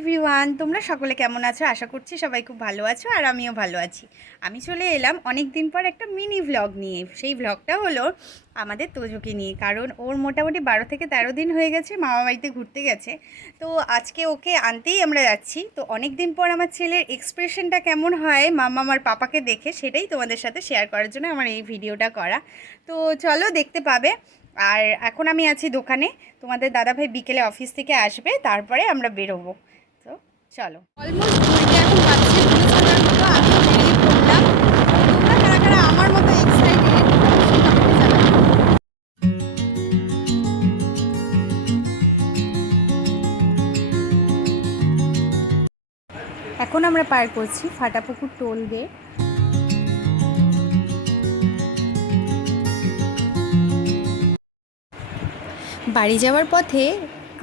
Everyone, তোমরা সকলে কেমন আছো? আশা করছি সবাই খুব ভালো আছো আর আমিও ভালো আছি। আমি চলে এলাম অনেক দিন পর একটা মিনি ভ্লগ নিয়ে। সেই ভ্লগটা হলো আমাদের তোজোকে নিয়ে, কারণ ওর মোটামুটি 12 থেকে 13 দিন হয়ে গেছে মামা বাড়িতে ঘুরতে গেছে। তো আজকে ওকে আনতেই আমরা যাচ্ছি। তো অনেক দিন পর আমার ছেলের এক্সপ্রেশনটা কেমন হয় মামা আর পাপাকে দেখে, সেটাই তোমাদের সাথে শেয়ার করার জন্য আমার এই ভিডিওটা করা। তো চলো, দেখতে পাবে। আর এখন আমি আছি দোকানে, তোমাদের দাদাভাই বিকেলে অফিস থেকে আসবে, তারপরে আমরা বেরোবো। তো চলো, অলমোস্ট ঘড়িতে এখন বাজছে 6:30 মতো। আমিও বেরিয়ে পড়লাম। তোমরা কারা কারা আমার মতো এক্সাইটেড? এখন আমরা পার করছি ফাটাপুকুর টোল গেট। বাড়ি যাওয়ার পথে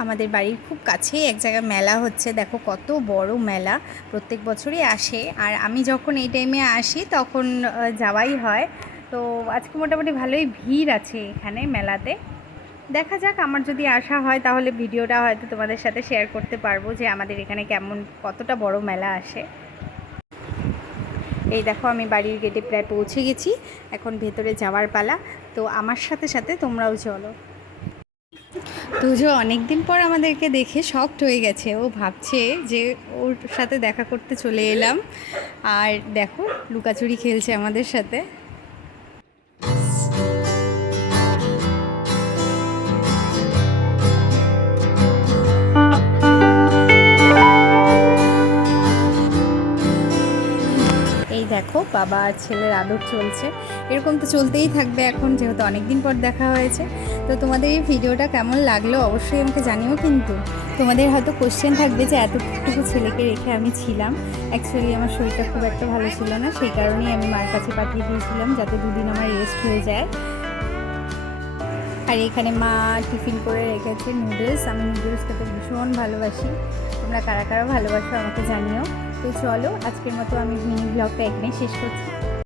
আমাদের বাড়ির খুব কাছে এক জায়গায় মেলা হচ্ছে। দেখো কত বড় মেলা, প্রত্যেক বছরই আসে। আর আমি যখন এই টাইমে আসি তখন যাওয়াই হয়। তো আজকে মোটামুটি ভালোই ভিড় আছে এখানে মেলাতে। দেখা যাক, আমার যদি আসা হয় তাহলে ভিডিওটা হয়তো তোমাদের সাথে শেয়ার করতে পারবো যে আমাদের এখানে কতটা বড় মেলা আসে। এই দেখো, আমি বাড়ির গেটে প্রায় পৌঁছে গেছি। এখন ভেতরে যাওয়ার পালা। তো আমার সাথে সাথে তোমরাও চলো। তুজো অনেক দিন পর আমাদেরকে দেখে শকড হয়ে গেছে। ও ভাবছে যে ওর সাথে দেখা করতে চলে এলাম, আর দেখো লুকাচুরি খেলছে আমাদের সাথে। এই দেখো, বাবা আর ছেলের আদর চলছে। এরকম তো চলতেই থাকবে এখন, যেহেতু অনেক দিন পর দেখা হয়েছে। তো তোমাদের এই ভিডিওটা কেমন লাগলো অবশ্যই আমাকে জানিও। কিন্তু তোমাদের হয়তো কোশ্চেন থাকবে যে এতটুকু ছেলেকে রেখে আমি ছিলাম। অ্যাকচুয়ালি আমার শরীরটা খুব একটা ভালো ছিল না, সেই কারণেই আমি মার কাছে পাঠিয়ে দিয়েছিলাম, যাতে দুদিন আমার রেস্ট হয়ে যায়। আর এখানে মা টিফিন করে রেখেছে নুডলস। আমি নুডলস খেতে ভীষণ ভালোবাসি। তোমরা কারা কারা ভালোবাসো আমাকে জানিও। তো চলো, আজকের মতো আমি মিনি ব্লগটা এখানেই শেষ করছি।